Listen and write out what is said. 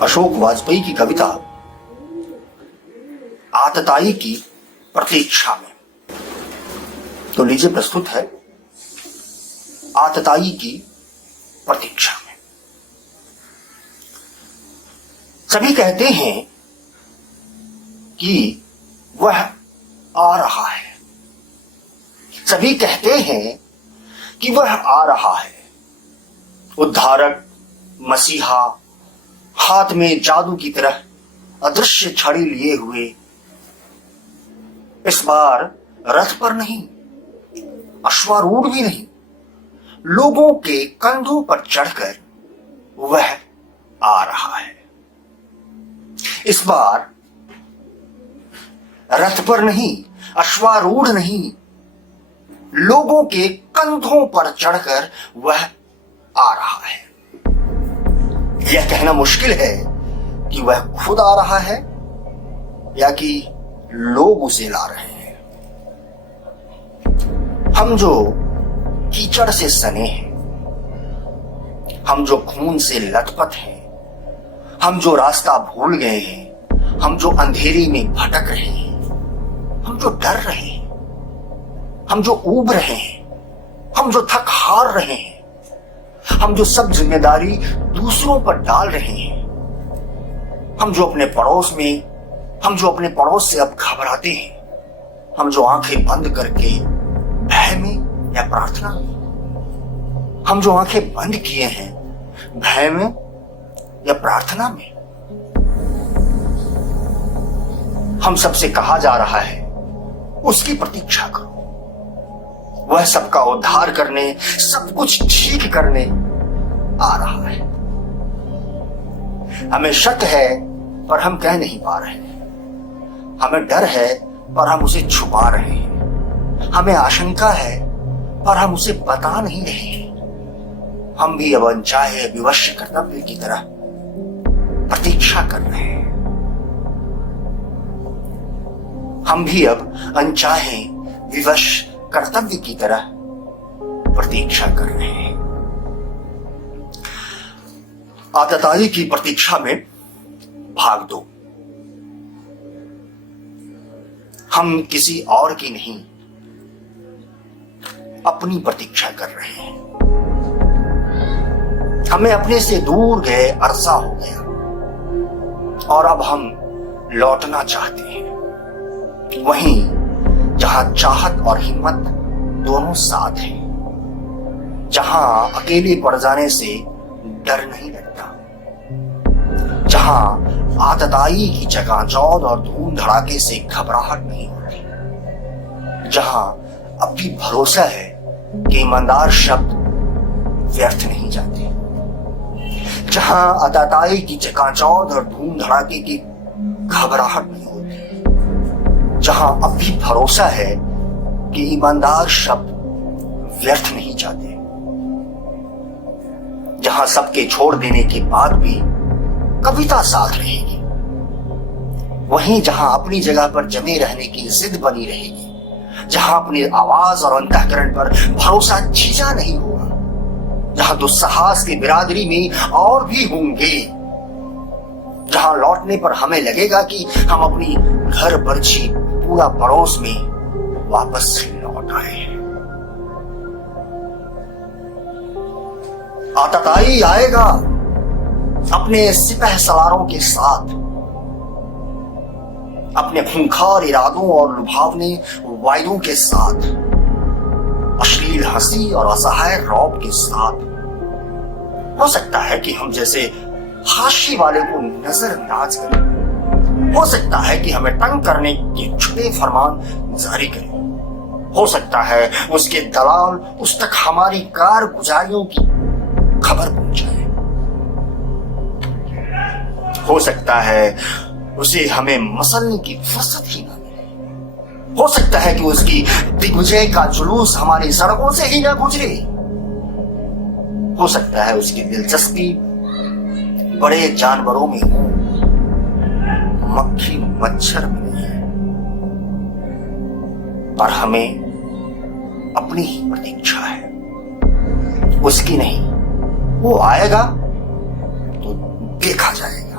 अशोक वाजपेयी की कविता आतताई की प्रतीक्षा में। तो लीजिए प्रस्तुत है आतताई की प्रतीक्षा में। सभी कहते हैं कि वह आ रहा है, सभी कहते हैं कि वह आ रहा है, उद्धारक मसीहा हाथ में जादू की तरह अदृश्य छड़ी लिए हुए। इस बार रथ पर नहीं, अश्वारूढ़ भी नहीं, लोगों के कंधों पर चढ़कर वह आ रहा है। इस बार रथ पर नहीं, अश्वारूढ़ नहीं, लोगों के कंधों पर चढ़कर वह आ रहा है। यह कहना मुश्किल है कि वह खुद आ रहा है या कि लोग उसे ला रहे हैं। हम जो कीचड़ से सने हैं, हम जो खून से लथपथ हैं, हम जो रास्ता भूल गए हैं, हम जो अंधेरे में भटक रहे हैं, हम जो डर रहे हैं, हम जो ऊब रहे हैं, हम जो थक हार रहे हैं, हम जो सब जिम्मेदारी दूसरों पर डाल रहे हैं, हम जो अपने पड़ोस से अब घबराते हैं, हम जो आंखें बंद करके भय में या प्रार्थना में, हम जो आंखें बंद किए हैं भय में या प्रार्थना में। हम सबसे कहा जा रहा है उसकी प्रतीक्षा करो। वह सबका उद्धार करने, सब कुछ ठीक करने आ रहा है। हमें शक है पर हम कह नहीं पा रहे हैं, हमें डर है पर हम उसे छुपा रहे हैं, हमें आशंका है पर हम उसे बता नहीं रहे हैं। हम भी अब अनचाहे विवश कर्तव्य की तरह प्रतीक्षा कर रहे हैं। हम भी अब अनचाहे विवश कर्तव्य की तरह प्रतीक्षा कर रहे हैं। आतताई की प्रतीक्षा में भाग 2। हम किसी और की नहीं, अपनी प्रतीक्षा कर रहे हैं। हमें अपने से दूर गए अरसा हो गया और अब हम लौटना चाहते हैं वहीं जहां चाहत और हिम्मत दोनों साथ हैं, जहां अकेले पड़ जाने से डर नहीं लगता, जहां आतताई की चकाचौंध और धूम धड़ाके से घबराहट नहीं होती, जहां अब भी भरोसा है कि ईमानदार शब्द व्यर्थ नहीं जाते, जहां आतताई की चकाचौंध और धूम धड़ाके की घबराहट नहीं होती, जहां अब भी भरोसा है कि ईमानदार शब्द व्यर्थ नहीं जाते, जहां सबके छोड़ देने के बाद भी कविता साथ रहेगी, वहीं जहां अपनी जगह पर जमे रहने की जिद बनी रहेगी, जहां अपनी आवाज और अंतःकरण पर भरोसा झिझा नहीं होगा, जहां दुस्साहस की बिरादरी में और भी होंगे, जहां लौटने पर हमें लगेगा कि हम अपनी घर बरछी पूरा पड़ोस में वापस लौट आए हैं। आतताई आएगा अपने सिपह सलारों के साथ, अपने खूंखार इरादों और लुभावने वायदों के साथ, अश्लील हंसी और असहाय रौब के साथ। हो सकता है कि हम जैसे हाशी वाले को नजरअंदाज करें, हो सकता है कि हमें तंग करने के छुपे फरमान जारी करें, हो सकता है उसके दलाल उस तक हमारी कारगुजारियों की खबर पहुंचाए, हो सकता है उसे हमें मसलने की फुर्सत ही ना मिले, हो सकता है कि उसकी दिग्विजय का जुलूस हमारी सड़कों से ही ना गुजरे, हो सकता है उसकी दिलचस्पी बड़े जानवरों में हो, मक्खी मच्छर में नहीं है। पर हमें अपनी ही प्रतीक्षा है, उसकी नहीं। वो आएगा तो देखा जाएगा।